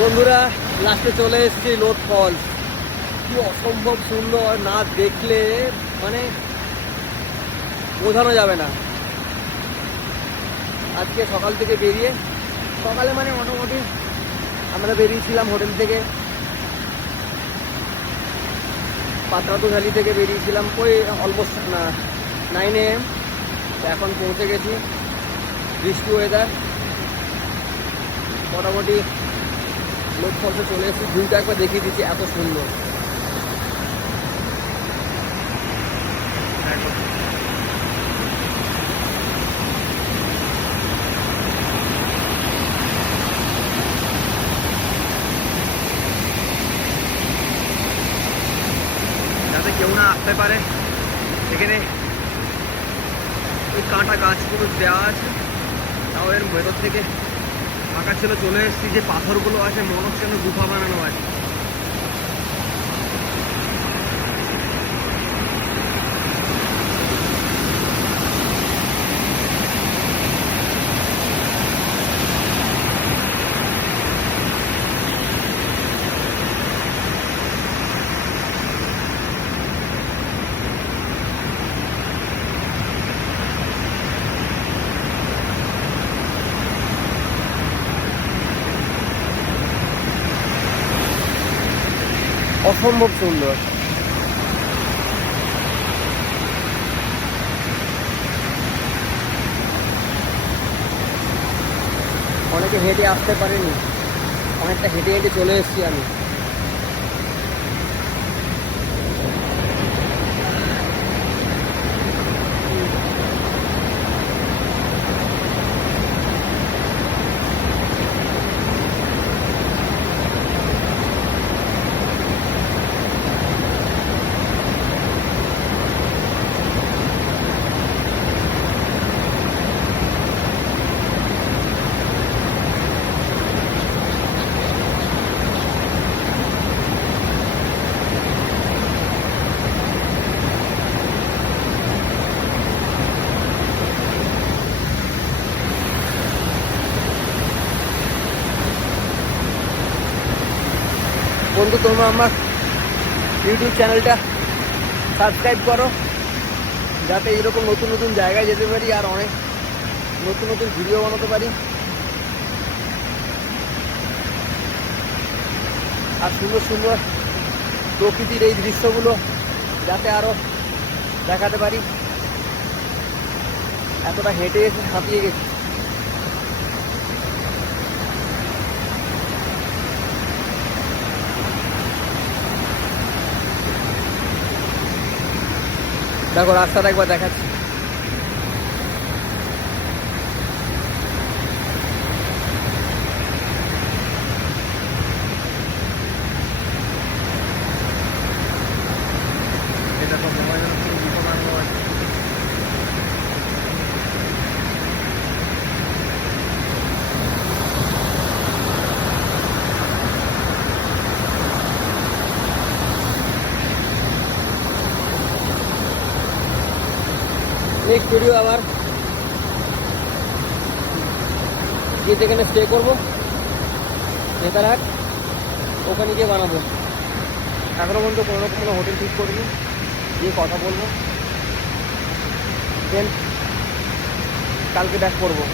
বন্ধুরা লাস্টে চলে এসেছি লোড ফলস। কি অসম্ভব সুন্দর, না দেখলে মানে বোঝানো যাবে না। আজকে সকাল থেকে বেরিয়ে, সকালে মানে মোটামুটি আমরা বেরিয়েছিলাম হোটেল থেকে, পাত্রাতু ভ্যালি থেকে বেরিয়েছিলাম ওই অলমোস্ট 9 AM। এখন পৌঁছে গেছি। বৃষ্টি ওয়েদার, মোটামুটি লোড ফলসে চলে এসেছি। ভিউটা একবার দেখিয়ে দিচ্ছি, এত সুন্দর। যাতে কেউ না আসতে পারে, এখানে ওই কাঁটা গাছগুলো দেওয়া আছে, তাও এর ভেতর থেকে ফাঁকা ছিল। চলে এসেছি, যে পাথরগুলো আছে মনে হচ্ছে যেন গুফা বানানো আছে। অসম্ভব সুন্দর। অনেকে হেঁটে আসতে পারেনি, অনেকটা হেঁটে হেঁটে চলে এসেছি আমি। বন্ধু, তোমরা আমার ইউটিউব চ্যানেলটা সাবস্ক্রাইব করো, যাতে এরকম নতুন নতুন জায়গায় যেতে পারি আর অনেক নতুন নতুন ভিডিও বানাতে পারি, আর সুন্দর সুন্দর প্রকৃতির এই দৃশ্যগুলো যাতে আরও দেখাতে পারি। এতটা হেঁটে এসে হাঁপিয়ে গেছি। দেখো রাস্তাটা একবার দেখাচ্ছি। এটা তো মনে হয় যেন পুরো গুফা বানানো আছে। নেক্সট ভিডিও আবার গিয়ে যেখানে স্টে করবো নেতারহাট, ওখানে গিয়ে বানাবো। এখনো পর্যন্ত কোনো রকম কোনো হোটেল ঠিক করিনি, গিয়ে কথা বলবো, দেন কালকে ব্যাক করবো।